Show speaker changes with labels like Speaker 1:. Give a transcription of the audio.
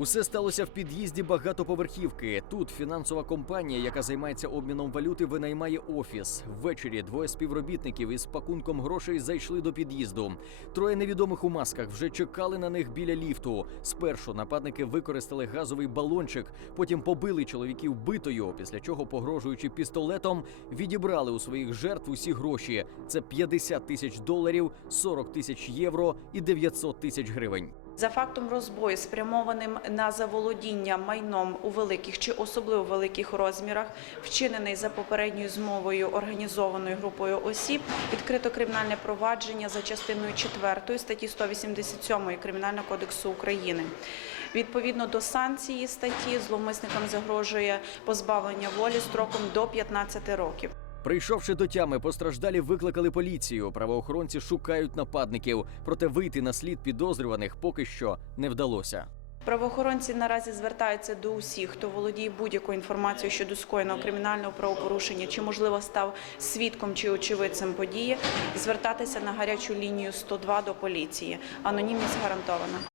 Speaker 1: Усе сталося в під'їзді багатоповерхівки. Тут фінансова компанія, яка займається обміном валюти, винаймає офіс. Ввечері двоє співробітників із пакунком грошей зайшли до під'їзду. Троє невідомих у масках вже чекали на них біля ліфту. Спершу нападники використали газовий балончик, потім побили чоловіків битою, після чого, погрожуючи пістолетом, відібрали у своїх жертв усі гроші. Це 50 тисяч доларів, 40 тисяч євро і 900 тисяч гривень.
Speaker 2: За фактом розбою, спрямованим на заволодіння майном у великих чи особливо великих розмірах, вчинений за попередньою змовою організованою групою осіб, відкрито кримінальне провадження за частиною 4 статті 187 Кримінального кодексу України. Відповідно до санкції статті зловмисникам загрожує позбавлення волі строком до 15 років.
Speaker 1: Прийшовши до тями, постраждалі викликали поліцію. Правоохоронці шукають нападників, проте вийти на слід підозрюваних поки що не вдалося.
Speaker 2: Правоохоронці наразі звертаються до усіх, хто володіє будь-якою інформацією щодо скоєного кримінального правопорушення, чи можливо став свідком чи очевидцем події, звертатися на гарячу лінію 102 до поліції. Анонімність гарантована.